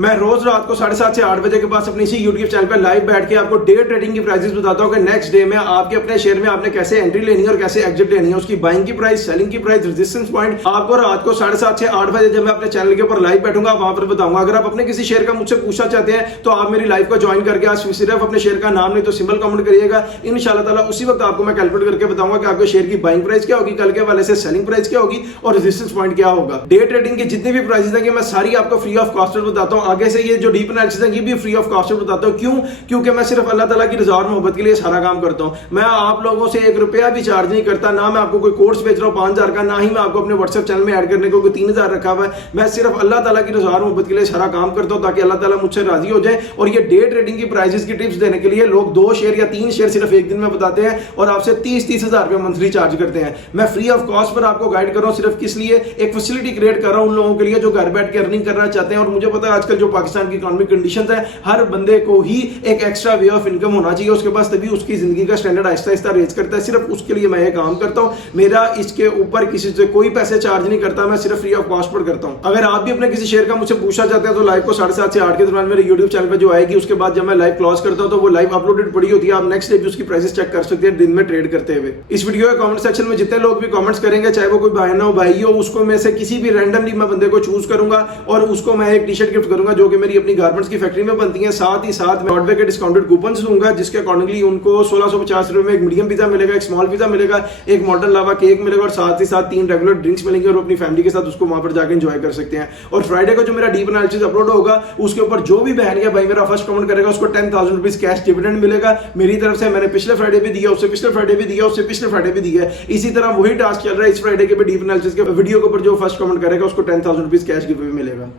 मैं रोज रात को 7:30 से 8 बजे के पास अपनी इसी यूट्यूब चैनल पर लाइव बैठ के आपको डे ट्रेडिंग की प्राइसेस बताता हूं कि नेक्स्ट डे में आपके अपने शेयर में आपने कैसे एंट्री लेनी है और कैसे एग्जिट लेनी है, उसकी बाइंग की प्राइस, सेलिंग की प्राइस, रेजिस्टेंस पॉइंट आपको रात को 7:30 से 8 बजे जब मैं अपने चैनल के ऊपर लाइव बैठूंगा वहां पर बताऊंगा। अगर आप अपने किसी शेयर का मुझसे पूछना चाहते हैं तो आप मेरी लाइव को ज्वाइन करके आज सिर्फ अपने शेयर का नाम नहीं तो सिंबल कमेंट करिएगा। इंशाल्लाह ताला उसी वक्त आपको मैं कैलकुलेट करके बताऊंगा कि आपके शेयर की बाइंग प्राइस क्या होगी, कल के वाले से सेलिंग प्राइस क्या होगी और रेजिस्टेंस पॉइंट क्या होगा। डे ट्रेडिंग की जितनी भी प्राइसेस है मैं सारी आपको फ्री ऑफ कॉस्ट बताता हूं। आगे से ये जो डीप एनालिसिस है ये भी फ्री ऑफ कॉस्ट बताता हूं। क्यों? क्योंकि मैं सिर्फ अल्लाह ताला की रज़ा और मोहब्बत के लिए सारा काम करता हूं। मैं आप लोगों से 1 रुपया भी चार्ज नहीं करता, ना मैं आपको कोई कोर्स बेच रहा हूं 5,000 का, ना ही मैं आपको अपने व्हाट्सएप चैनल में ऐड करने को कोई 3,000 रखा हुआ है। मैं सिर्फ अल्लाह ताला की रज़ा और मोहब्बत के लिए सारा काम करता हूं ताकि अल्लाह ताला मुझसे राजी हो जाए। और ये डे ट्रेडिंग की प्राइसेस की टिप्स देने के लिए लोग 2 शेयर या 3 शेयर सिर्फ एक दिन में बताते हैं और आपसे 30-30 हजार रुपया मंथली चार्ज करते हैं। मैं फ्री ऑफ कॉस्ट पर आपको गाइड कर रहा हूं, सिर्फ किस लिए? एक फैसिलिटी क्रिएट कर रहा हूं उन लोगों के लिए जो घर बैठ के अर्निंग करना चाहते हैं। और मुझे पता है आजकल जो पाकिस्तान की इकोनॉमिक कंडीशंस है, हर बंदे को ही एक एक्स्ट्रा वे ऑफ इनकम होना चाहिए उसके पास, तभी उसकी जिंदगी का स्टैंडर्ड आहिस्ता आहिस्ता रेज करता है। सिर्फ उसके लिए मैं ये काम करता हूं। मेरा इसके ऊपर किसी से कोई पैसे चार्ज नहीं करता, मैं सिर्फ फ्री ऑफ कॉस्ट पर करता हूं। अगर आप भी अपने किसी शेयर का मुझसे पूछना चाहते हैं तो लाइव को 7:30 से 8 के दरमियान मेरे यूट्यूब चैनल पर जो आएगी, उसके बाद जब मैं लाइव क्लोज करता हूं तो वो लाइव अपलोडेड पड़ी होती है। आप नेक्स्ट डे भी उसकी प्राइसेस चेक कर सकते हैं दिन में ट्रेड करते हुए। इस वीडियो के कमेंट सेक्शन में जितने लोग भी कमेंट्स करेंगे, चाहे वो कोई बहन हो भाई हो, उसको मैं से किसी भी रैंडमली मैं बंदे को चूज करूंगा और उसको मैं एक टी शर्ट गिफ्ट करूंगा जो कि मेरी अपनी गारमेंट्स की फैक्ट्री में बनती है। साथ ही साथ मैं ऑर्डर के डिस्काउंटेड कूपन दूंगा जिसके अकॉर्डिंगली उनको 1650 रुपए में एक मीडियम पिज्जा मिलेगा, एक स्मॉल पिज्जा मिलेगा, एक मॉडर्न लावा केक मिलेगा और साथ ही साथ 3 रेगुलर ड्रिंक्स मिलेंगे और अपनी फैमिली के साथ उसको वहां पर जाकर एंजॉय कर सकते हैं। और फ्राइडे को जो मेरा डीप एनालिसिस अपलोड होगा उसके ऊपर जो भी बहन या भाई मेरा फर्स्ट कमेंट करेगा उसको 10,000 रुपीज कैश डिविडेंड मिलेगा मेरी तरफ से। मैंने पिछले फ्राइडे भी दिया, उससे पिछले फ्राइडे भी दिया, उससे पिछले फ्राइडे भी दिया है। इसी तरह वही टास्क चल रहा है इस फ्राइडे के भी डीप एनालिसिस के वीडियो के ऊपर जो फर्स्ट कमेंट करेगा उसको 10,000 रुपीज कैश गिव अवे मिलेगा।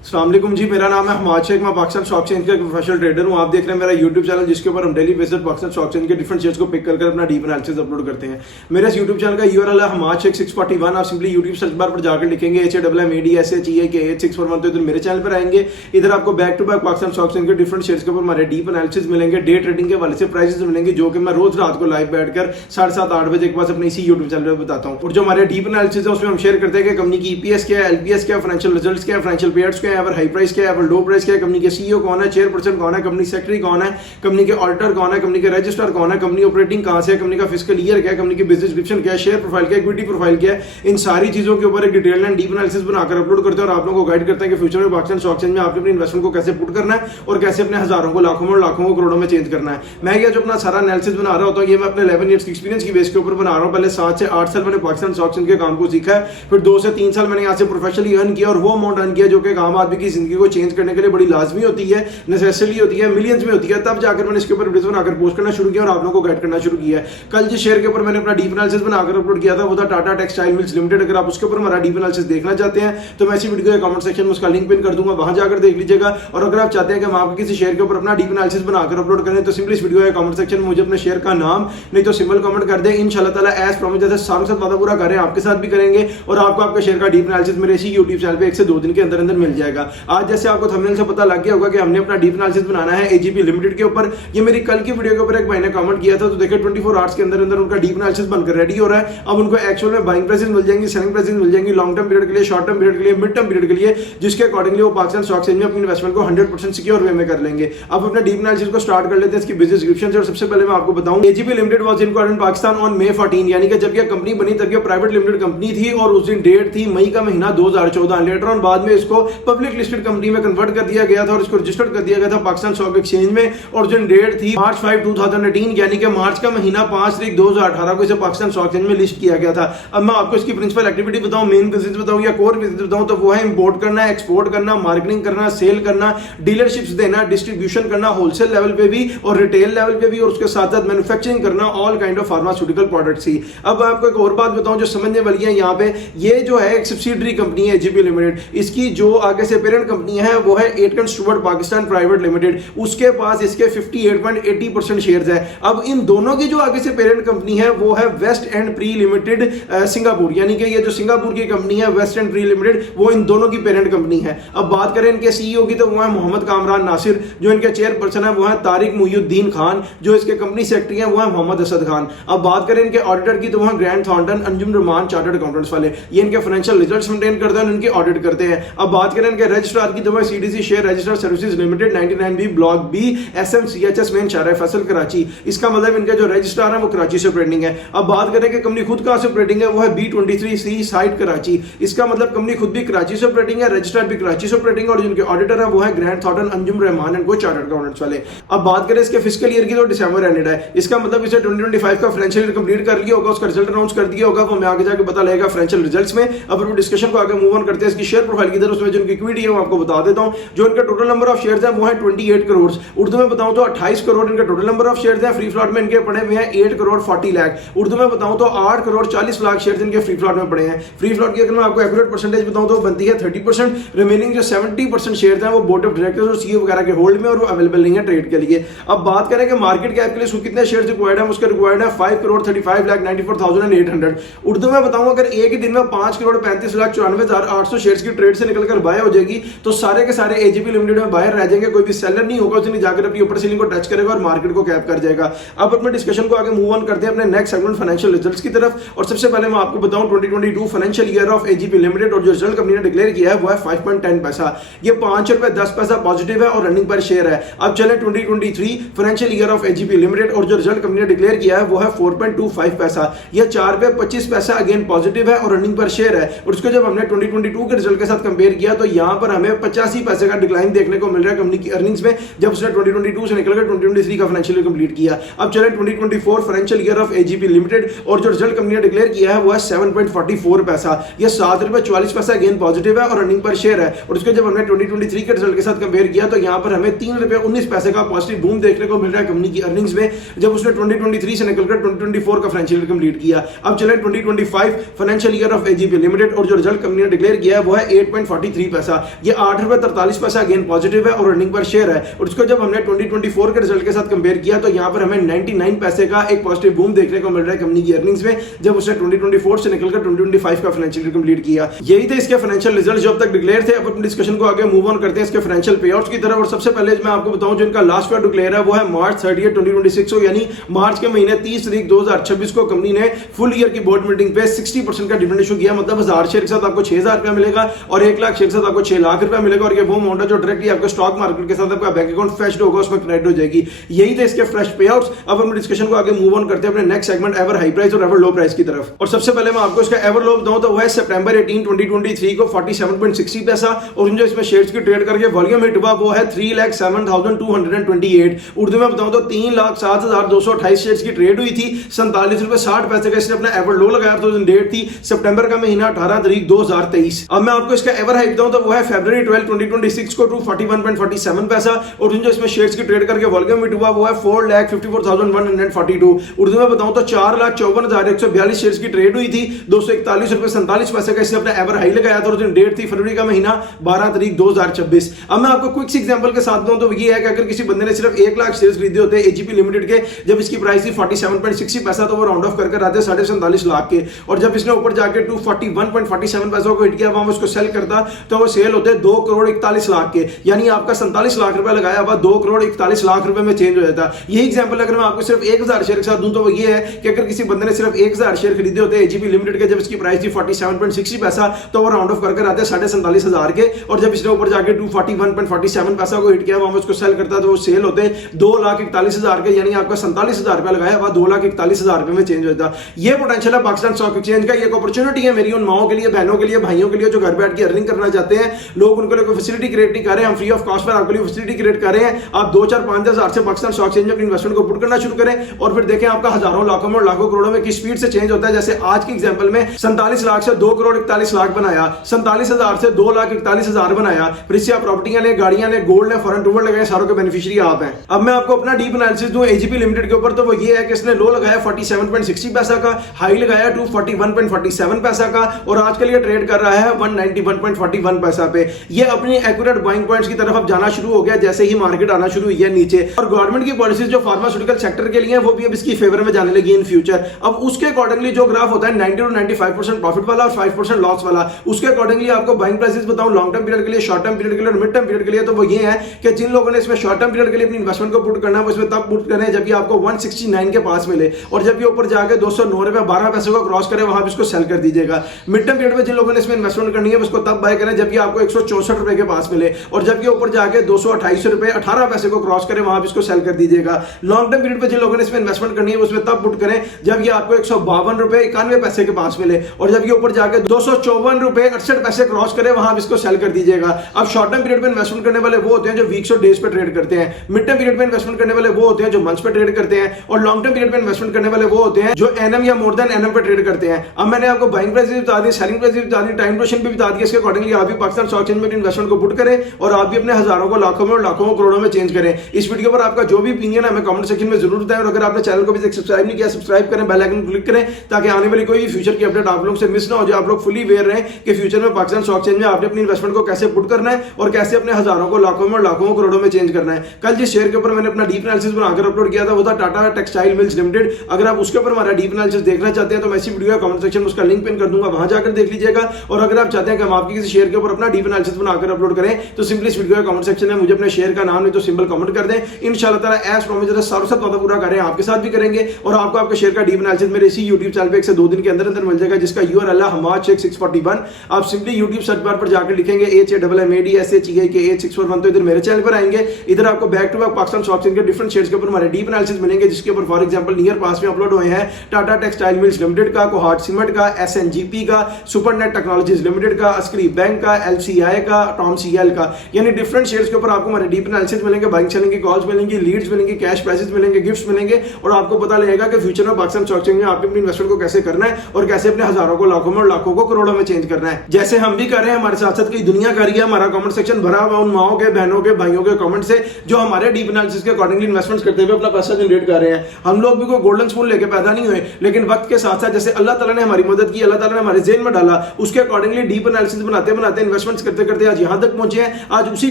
अस्सलाम वालेकुम जी, मेरा नाम है हमाद शेख, मैं पाकिस्तान स्टॉक एक्सचेंज का प्रोफेशनल ट्रेडर हूं। आप देख रहे हैं मेरा यूट्यूब चैनल जिसके ऊपर हम daily basis Pakistan stock exchange के डिफरेंट शेयर्स को पिक कर अपना डीप एनालिसिस अपलोड करते हैं। मेरे इस यूट्यूब चैनल का यूआरएल है हमाद शेख 641। आप सिंपली यूट्यूब सर्च बार पर जाकर लिखेंगे HAMMADSHEAK8641 तो इधर मेरे चैनल पर आएंगे। इधर आपको back to back Pakistan stock exchange के डिफरेंट शेयर्स के ऊपर हमारे डीप एनालिसिस मिलेंगे, डे ट्रेडिंग के वाले से प्राइसेस मिलेंगे जो कि मैं रोज रात को लाइव बैठकर 7:30-8 बजे के पास अपने इसी यूट्यूब चैनल पर बताता हूँ। और जो हमारे डीप एनालिसिस है उसमें हम शेयर करते हैं कि कंपनी की EPS क्या है, LPS क्या है, फाइनेंशियल रिजल्ट्स क्या है, फाइनेंशियल पेयर्स क्या है, हाई प्राइस क्या है, लो प्राइस क्या है, कंपनी के सीईओ कौन है, चेयरपर्सन कौन है, कंपनी सेक्रेटरी कौन है, कंपनी के ऑडिटर कौन है, कंपनी के रजिस्ट्रार कौन है, कंपनी ऑपरेटिंग कहां से है, कंपनी का फिस्कल ईयर क्या है, कंपनी की बिजनेस डिस्क्रिप्शन क्या है, शेयर प्रोफाइल क्या है, इक्विटी प्रोफाइल क्या है, इन सारी चीजों के ऊपर एक डिटेल्ड एंड डीप एनालिसिस बनाकर अपलोड करते हैं और आप लोगों को गाइड करते हैं कि फ्यूचर में पाकिस्तान स्टॉक एक्सचेंज में आपने अपनी इन्वेस्टमेंट को कैसे पुट करना है और कैसे अपने हजारों को, लाखों में और लाखों को करोड़ों में चेंज करना है। मैं ये जो अपना सारा एनालिसिस बना रहा होता हूं ये मैं अपने 11 इयर्स की एक्सपीरियंस की बेस के ऊपर बना रहा हूं। पहले 7 से 8 साल मैंने पाकिस्तान स्टॉक एक्सचेंज के काम को सीखा है, फिर 2 से 3 साल मैंने यहाँ से प्रोफेशनली अर्न किया और वो अमाउंट अर्न किया जो कि आम आदमी की जिंदगी को चेंज करने के लिए बड़ी लाजमी होती है, नेसेसरी होती है, मिलियंस में होती है। तब जाकर मैंने इसके ऊपर वीडियोस बनाकर पोस्ट करना शुरू किया और आप लोगों को गाइड करना शुरू किया है। कल जिस शेयर के ऊपर मैंने अपना डीप एनालिसिस बनाकर अपलोड किया था वो था टाटा टेक्सटाइल मिल्स लिमिटेड। अगर आप उसके ऊपर हमारा डीप एनालिसिस देखना चाहते हैं तो मैं इसी वीडियो के कमेंट सेक्शन में उसका लिंक पिन कर दूंगा, वहां जाकर देख लीजिएगा। और अगर आप चाहते हैं कि हम आपके किसी शेयर के ऊपर अपना डीप एनालिसिस बनाकर अपलोड करें तो सिंपली इस वीडियो के कमेंट सेक्शन में मुझे अपने शेयर का नाम नहीं तो सिंबल कमेंट कर दें। इंशाल्लाह ताला एज प्रॉमिस जैसे सालों से वादा पूरा कर रहे हैं आपके साथ भी करेंगे और आपको आपके शेयर का डीप एनालिसिस मेरे इसी यूट्यूब चैनल पे 1 से 2 दिन के अंदर अंदर मिल जाएगा। आज जैसे आपको थंबनेल से पता लग गया होगा कि हमने अपना डीप एनालिसिस बनाना है AGP लिमिटेड के ऊपर। ये मेरी कल की वीडियो के ऊपर एक भाई ने कमेंट किया था तो देखिए 24 आवर्स के अंदर अंदर उनका डीप एनालिसिस बनकर रेडी हो रहा है। अब उनको एक्चुअल में बाइंग प्राइसेस मिल जाएंगी, सेलिंग प्राइसेस मिल जाएंगी, लॉन्ग टर्म पीरियड के लिए, शॉर्ट टर्म पीरियड के लिए, मिड टर्म पीरियड के लिए, जिसके अकॉर्डिंगली वो पाकिस्तान स्टॉक एक्सचेंज में अपनी इन्वेस्टमेंट को 100% सिक्योर वे में कर लेंगे। अब अपने डीप एनालिसिस को स्टार्ट कर लेते हैं इसकी बिजनेस डिस्क्रिप्शन से। और सबसे पहले मैं आपको बताऊं AGP limited was incorporated in Pakistan on May 14, यानी कि जब ये कंपनी बनी तब ये प्राइवेट लिमिटेड कंपनी थी और उस दिन डेट थी मई का महीना 2014। लेटर ऑन बाद में इसको पब्लिक लिस्टेड कंपनी में कन्वर्ट कर दिया गया था और इसको रजिस्टर्ड कर दिया गया था पाकिस्तान स्टॉक एक्सचेंज में। और जो डेट थी March 5, 2018, यानी कि मार्च का महीना 5 तारीख 2018 को इसे पाकिस्तान स्टॉक एक्सचेंज में लिस्ट किया गया था। अब मैं आपको इसकी प्रिंसिपल एक्टिविटी बताऊं, मेन बिजनेस बताऊं या कोर बिजनेस बताऊं तो वो है इंपोर्ट करना, एक्सपोर्ट करना, मार्केटिंग करना, सेल करना, डीलरशिप्स देना, डिस्ट्रीब्यूशन करना होलसेल लेवल पे भी और रिटेल लेवल पे भी, और उसके साथ साथ मैन्युफैक्चरिंग करना all kind of pharmaceutical products ही। अब आपको एक और बात बताऊं जो समझने वाली है यहाँ पे, ये जो है एक सब्सिडरी कंपनी है AGP लिमिटेड, इसकी जो आगे से पेरेंट कंपनी है वो है एटकन स्टूवर्ट पाकिस्तान प्राइवेट लिमिटेड, उसके पास इसके 58.80% शेयर्स है। अब इन दोनों की जो आगे से पेरेंट कंपनी है वो है west end pre limited Singapore, यानी कि ये जो सिंगापुर की कंपनी है वेस्ट एंड प्री लिमिटेड वो इन दोनों की पेरेंट कंपनी है। अब बात करें इनके सीईओ की तो वो है मोहम्मद कामरान नासिर, जो इनके चेयरपर्सन है वो है तारिक मुहिउद्दीन खान, जो इसके कंपनी सेक्रेटरी है वो है मोहम्मद असद खान। अब बात करें इनके ऑडिटर की तो वो है grand Thornton Anjum Rahman chartered accountants वाले, ये इनके फाइनेंशियल रिजल्ट्स मेंटेन करते हैं, इनके ऑडिट करते हैं। अब बात करें इनके रजिस्ट्रार की दवा CDC share register services limited 99B block B SMCHS main Shahra Faisal Karachi. इसका मतलब इनके जो रजिस्ट्रार है वो कराची से ऑपरेटिंग है। अब बात करें कि कंपनी खुद कहां से ऑपरेटिंग है, वो है B23C साइट कराची। इसका मतलब कंपनी खुद भी कराची से ऑपरेटिंग है, रजिस्ट्रार भी कराची से ऑपरेटिंग है और जिनके ऑडिटर है वो है grand Thornton Anjum Rahman and को चार्टर्ड अकाउंटेंट्स वाले। अब बात करें इसके फिस्कल ईयर की तो दिसंबर एंडेड है। इसका मतलब इसे 2025 का फाइनेंशियल ईयर कंप्लीट कर लिया होगा, उसका रिजल्ट अनाउंस कर दिया होगा, वो हमें आगे जाके पता लगेगा फाइनेंशियल रिजल्ट्स में। अब हम डिस्कशन को आगे मूव ऑन करते हैं इसकी शेयर प्रोफाइल की तरफ। उसमें जो इनकी इक्विटी है वो आपको बता देता हूं। जो इनका टोटल नंबर ऑफ शेयर्स है वो है 28 करोड़। उर्दू में बताऊं तो 28 करोड़ इनका टोटल नंबर ऑफ शेयर्स है। फ्री फ्लॉट में इनके पड़े हुए हैं 8 करोड़ 40 लाख। उर्दू में बताऊं तो 8 करोड़ 40 लाख शेयर्स इनके फ्री फ्लॉट में पड़े हैं। फ्री फ्लॉट की अगर मैं आपको एक्यूरेट परसेंटेज बताऊं तो बनती है 30%। रिमेनिंग जो 70% शेयर्स हैं वो बोर्ड ऑफ डायरेक्टर्स और सीईओ वगैरह के होल्ड में और वो अवेलेबल नहीं है ट्रेड के लिए। अब बात करें कि मार्केट कैप के लिए कितने शेयर्स रिक्वायर्ड है, उसके रिक्वायर्ड है 5 करोड़ 35 लाख 94,800। उर्दू में बताऊं अगर एक ही दिन में 5 करोड़ 35 लाख 94,800 शेयर्स की ट्रेड से निकलकर बाय हो जाएगी तो सारे के सारे एजीपी लिमिटेड में बायर रह जाएंगे। कोई भी सेलर नहीं होगा, उसने जाकर अपनी ऊपर सीलिंग को टच करेगा और मार्केट को कैप कर जाएगा। अब अपने डिस्कशन को आगे मूव ऑन करते हैं अपने नेक्स्ट सेगमेंट फाइनेंशियल रिजल्ट्स की तरफ। और सबसे पहले मैं आपको बताऊं 2022 financial year of AGP limited और जो रिजल्ट कंपनी ने डिक्लेयर किया है वो है 5.10 पैसा। ये 5 रुपए 10 पैसा पॉजिटिव है और रनिंग पर शेयर है। अब चले 2023 financial year of AGP limited और जो रिजल्ट कंपनी ने डिक्लेयर किया है वो है 4.25 पैसा। ये 4 रुपए 25 पैसा अगेन पॉजिटिव है और रनिंग पर शेयर है। और उसको जब हमने 2022 के रिजल्ट के साथ कंपेयर किया तो यहां पर हमें 85 पैसे का डिक्लाइन देखने को मिल रहा है कंपनी की अर्निंग्स में, जब उसने 2022 से निकलकर 2023 का फाइनेंशियल ईयर कंप्लीट किया। अब चले 2024 financial year of AGP limited और जो रिजल्ट कंपनी ने डिक्लेयर किया है वो है 7.44 पैसा। ये 7 रुपए 44 पैसा अगेन पॉजिटिव है और रनिंग पर शेयर है। और उसको जब हमने 2023 के रिजल्ट के साथ कंपेयर किया तो यहां पर हमें 3 रुपए 19 पैसे का पॉजिटिव बूम देखने को मिल रहा है कंपनी की अर्निंग्स में, जब उसने 2023 से निकलकर 2024 का फाइनेंशियल ईयर कंप्लीट किया। अब चले 2025 financial year of AGP limited और जो रिजल्ट कंपनी ने डिक्लेयर किया है वो है 8.43 पैसा। ये 8 रुपए 43 पैसा अगेन पॉजिटिव है और रनिंग पर शेयर है। और उसको जब हमने 2024 के रिजल्ट के साथ कंपेयर किया तो यहां पर हमें 99 पैसे का एक पॉजिटिव बूम देखने को मिल रहा है कंपनी की अर्निंग्स में, जब उसने 2024 से निकलकर 2025 का फाइनेंशियल ईयर कंप्लीट किया। यही थे इसके फाइनेंशियल रिजल्ट जो अब तक डिक्लेयर थे। अब अपनी डिस्कशन को आगे मूव ऑन करते हैं इसके फाइनेंशियल पेआउट्स की तरफ। और सबसे पहले मैं आपको बताऊं जो इनका लास्ट पेआउट डिक्लेयर है वो है मार्च 30, 2026 को, यानी मार्च के महीने 30 तारीख 2026 को कंपनी ने फुल ईयर की बोर्ड मीटिंग पे 60% का डिविडेंड इशू किया। मतलब 1000 शेयर के साथ आपको 6000 रुपया मिलेगा और 1 लाख शेयर के साथ आपको 6 लाख रुपया मिलेगा। और ये वो अमाउंट है जो डायरेक्टली आपको स्टॉक मार्केट के साथ आपका बैंक अकाउंट फ्रेश होगा, उसमें क्रेडिट हो जाएगी। यही थे इसके फ्रेश पेआउट्स। अब हम डिस्कशन को आगे मूव ऑन करते हैं अपने next segment ever high price और एवर लो प्राइस की तरफ। और सबसे पहले मैं आपको इसका एवर लो बताऊं तो वो है सितंबर 18, 2023 को 47.60 पैसा। और जो इसमें शेयर्स की ट्रेड करके वॉल्यूम हिट हुआ वो है 3,07,228। उर्दू में बताऊं तो 3,07,228 शेयर्स की ट्रेड हुई थी। 47 रुपए 60 पैसे का इसने अपना एवर लो लगाया तो डेट थी सितंबर का महीना 18 तारीख 2023। अब मैं आपको इसका एवर हाई बताऊं तो वो है फरवरी 12, 2026 को 241.47 पैसा। और जो इसमें शेयर्स की ट्रेड करके वॉल्यूम हिट हुआ वो है 4,54,142। उर्दू में बताऊं तो 4,54,142 शेयर्स की ट्रेड हुई थी। 241 रुपए 47 पैसे का इसने अपना एवर हाई लगाया था और डेट थी फरवरी का महीना 12 तारीख 2026। अब मैं आपको क्विक एग्जांपल के साथ दूं तो ये है कि अगर किसी बंदे ने सिर्फ 1 लाख शेयर्स खरीदे होते एजीपी लिमिटेड के, जब इसकी प्राइस थी 47.60 पैसा तो वो राउंड ऑफ करके आते 47.5 लाख के। और जब इसने ऊपर जाके 241.47 पैसों को हिट किया वहां उसको सेल करता तो वो सेल होते 2 करोड़ 41 लाख के, यानी आपका 47 लाख रुपए लगाया हुआ 2 करोड़ 41 लाख रुपए में चेंज हो जाता। यही एग्जांपल अगर मैं आपको सिर्फ 1000 शेयर के साथ दूं तो वो ये है कि अगर किसी बंदे ने सिर्फ 1000 शेयर खरीदे होते एजीपी लिमिटेड के, जब इसकी प्राइस थी 47.60 पैसा तो वो राउंड ऑफ करके आते 47,500 के। और जब इसने ऊपर जाके 241.47 पैसा को हिट किया वहां उसको सेल करता तो वो सेल होते 2,41,000 के, यानी आपका 47,000 रुपए लगाया हुआ 2,41,000 रुपए में चेंज होता। ये पोटेंशियल है पाकिस्तान स्टॉक एक्सचेंज का। ये एक अपॉर्चुनिटी है मेरी उन माओं के लिए, बहनों के लिए, भाइयों के लिए जो घर बैठ के अर्निंग करना चाहते हैं। लोग उनको लिए कोई फैसिलिटी क्रिएट नहीं कर रहे हैं, हम फ्री ऑफ कॉस्ट पर आपके लिए फैसिलिटी क्रिएट कर रहे हैं। आप 2-4-5 हज़ार से पाकिस्तान स्टॉक एक्सचेंज में अपनी इन्वेस्टमेंट को पुट करना शुरू करें और फिर देखें आपका हजारों लाखों में और लाखों करोड़ों में किस स्पीड से चेंज होता है। जैसे आज के एग्जांपल में 47 लाख से 2 करोड़ 41 लाख बनाया, 47,000 से 2,41,000 बनाया। फिर इससे आप प्रॉपर्टियां ले, गाड़ियां ले, गोल्ड ले, फॉरेन टूवर लगाए, सारों के बेनिफिशियरी आप हैं। अब मैं आपको अपना डीप एनालिसिस दूं एजीपी लिमिटेड के ऊपर तो वो ये है कि इसने लो लगाया 47.60 पैसा का, हाई लगाया 241.47 पैसा का और आज के लिए ट्रेड कर रहा है 191.41 पैसा पे। ये अपनी एक्यूरेट बाइंग पॉइंट्स की तरफ अब जाना शुरू हो गया जैसे ही मार्केट आना शुरू हुई है नीचे। और गवर्नमेंट की पॉलिसीज जो फार्मास्यूटिकल सेक्टर के लिए वो भी अब इसकी फेवर में जाने लगी इन फ्यूचर। अब उसके अकॉर्डिंगली जो ग्राफ होता है 90 to 95% प्रॉफिट वाला और 5% लॉस वाला, उसके अकॉर्डिंगली आपको बाइंग प्राइसेस बताऊं लॉन्ग टर्म पीरियड के लिए, शॉर्ट टर्म पीरियड के लिए और मिड टर्म पीरियड के लिए। तो वो ये है कि जिन लोगों ने इसमें शॉर्ट टर्म पीरियड के लिए अपनी इन्वेस्टमेंट को पुट करना है वो इसमें तब पुट करें जब ये आपको 169 के पास मिले और जब ये ऊपर जाके 209 रुपए 12 पैसे को क्रॉस करे वहां पे इसको सेल कर दीजिएगा। मिड टर्म पीरियड में जिन लोगों ने इसमें इन्वेस्टमेंट करनी है उसको तब बाय करें जब ये आपको 164 रुपए के पास मिले, और जब ये ऊपर जाके 228 रुपए 18 पैसे को क्रॉस करे वहां इसको सेल कर दीजिएगा। लॉन्ग टर्म पीरियड पे जिन लोगों ने इसमें इन्वेस्टमेंट करनी है उसमें तब पुट करें जब ये आपको 152 रुपए 91 पैसे के पास मिले, और जब ये ऊपर जाके 254 रुपए 68 पैसे क्रॉस करे वहां इसको सेल कर दीजिएगा। अब शॉर्ट टर्म पीरियड पे इन्वेस्टमेंट करने वाले वो होते हैं जो वीक्स और डेज पे ट्रेड करते हैं, मिड टर्म पीरियड पे इन्वेस्टमेंट करने वाले वो होते हैं जो मंथ्स पे ट्रेड करते हैं, और लॉन्ग टर्म पीरियड पे इन्वेस्टमेंट करने वाले वो होते हैं जो एनएम या मोर देन एनएम पे ट्रेड करते हैं। अब मैंने आपको बाइंग प्राइस भी बता दी, सेलिंग प्राइस भी बता दी, टाइम ड्यूरेशन भी बता दी, इसके अकॉर्डिंगली आप भी पाकिस्तान स्टॉक एक्सचेंज में इन्वेस्टमेंट को पुट करें और आप भी अपने हजारों को लाखों में और लाखों को करोड़ों में चेंज करें। इस वीडियो पर आपका जो भी ओपिनियन है हमें कमेंट सेक्शन में जरूर बताएं, और अगर आपने चैनल को अभी तक सब्सक्राइब नहीं किया सब्सक्राइब करें, बेल आइकन क्लिक करें ताकि आने वाली कोई भी फ्यूचर की अपडेट आप लोगों से मिस ना हो जाए। आप लोग फुली अवेयर रहें कि फ्यूचर में पाकिस्तान स्टॉक एक्सचेंज में आपने अपनी इन्वेस्टमेंट को कैसे पुट करना है और कैसे अपने हजारों को लाखों में और लाखों को करोड़ों में चेंज करना है। कल जिस शेयर के ऊपर मैंने अपना डीप एनालिसिस बनाकर अपलोड किया था वो था टाटा टेक्सटाइल मिल्स लिमिटेड। अगर आप उसके ऊपर हमारा डीप एनालिसिस देखना चाहते हैं तो मैं इसी वीडियो का कमेंट सेक्शन में उसका लिंक पिन कर दूंगा, वहां जाकर देख लीजिएगा। और अगर आप चाहते हैं कि हम आपके किसी शेयर के ऊपर अपना डीप एनालिसिस बनाकर अपलोड करें तो सिंपली इस वीडियो का कमेंट सेक्शन में मुझे अपने शेयर का नाम नहीं तो सिंबल कमेंट कर दें। इंशाल्लाह ताला एज प्रॉमिस सारों से वादा पूरा करें आपके साथ भी करेंगे, और आपको आपके शेयर का डीप एनालिसिस मेरे इसी YouTube चैनल पे 1 से 2 दिन के अंदर अंदर मिल जाएगा, जिसका URL है हमाद शेख 641। आप सिंपली YouTube सर्च बार पर जाकर लिखेंगे HAMMADSHEIK8641 तो इधर मेरे चैनल पर आएंगे। इधर आपको back to back Pakistan stock exchange के डिफरेंट शेयर्स के ऊपर हमारे डीप एनालिसिस मिलेंगे, जिसके ऊपर फॉर एग्जांपल नियर पास में अपलोड हुए हैं टाटा टेक्सटाइल मिल्स लिमिटेड का, कोहाट सीमेंट का, SNGP का, सुपरनेट टेक्नोलॉजीज लिमिटेड का, अस्करी बैंक का, LCI का, टॉम CL का, यानी डिफरेंट शेयर्स के ऊपर आपको हमारे डीप एनालिसिस मिलेंगे, बाइंग सेलिंग की कॉल्स मिलेंगी, लीड्स मिलेंगी, कैश प्राइसेस मिलेंगे, गिफ्ट्स मिलेंगे, और आपको पता लगेगा कि फ्यूचर में पाकिस्तान स्टॉक एक्सचेंज में आपने अपनी इन्वेस्टमेंट को कैसे करना है और कैसे अपने हजारों को लाखों में और लाखों को करोड़ों में चेंज करना है। जैसे हम भी कर रहे हैं, हमारे साथ साथ कई दुनिया कर रही है। हमारा कमेंट सेक्शन भरा हुआ उन माओं के, बहनों के, भाइयों के कमेंट से जो हमारे डीप एनालिसिस के अकॉर्डिंगली इन्वेस्टमेंट करते हुए अपना पैसा जनरेट कर रहे हैं। हम लोग भी कोई गोल्डन स्पून लेके पैदा नहीं हुए, लेकिन वक्त के साथ साथ जैसे अल्लाह ताला ने हमारी मदद की, अल्लाह ताला ने हमारे जेहन में डाला, उसके अकॉर्डिंगली डीप एनालिसिस बनाते बनाते इन्वेस्टमेंट्स करते करते आज यहां तक पहुंचे हैं। आज उसी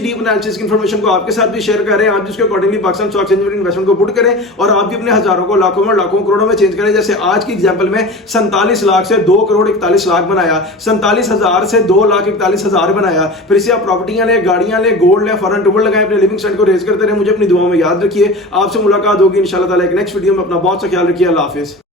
डीप एनालिसिस की इंफॉर्मेशन को आपके साथ भी शेयर कर रहे हैं, आप जिसके अकॉर्डिंगली पाकिस्तान स्टॉक एक्सचेंज में इन्वेस्टमेंट को पुट करें और आप भी अपने हजारों को लाखों में लाखों करोड़ों में चेंज करें। जैसे आज की एग्जांपल में 47 लाख से 2 करोड़ 41 लाख बनाया, 47,000 से 2,41,000 बनाया। फिर इसे आप प्रॉपर्टियां ले, गाड़ियां ले, गोल्ड ले, फॉरेन टूबल लगाएं, अपने लिविंग स्टैंडर्ड को रेज करते रहे। मुझे अपनी दुआओं में याद रखिए। आपसे मुलाकात होगी इंशाल्लाह ताला एक नेक्स्ट वीडियो में। अपना बहुत सा ख्याल रखिए। अल्लाह हाफिज।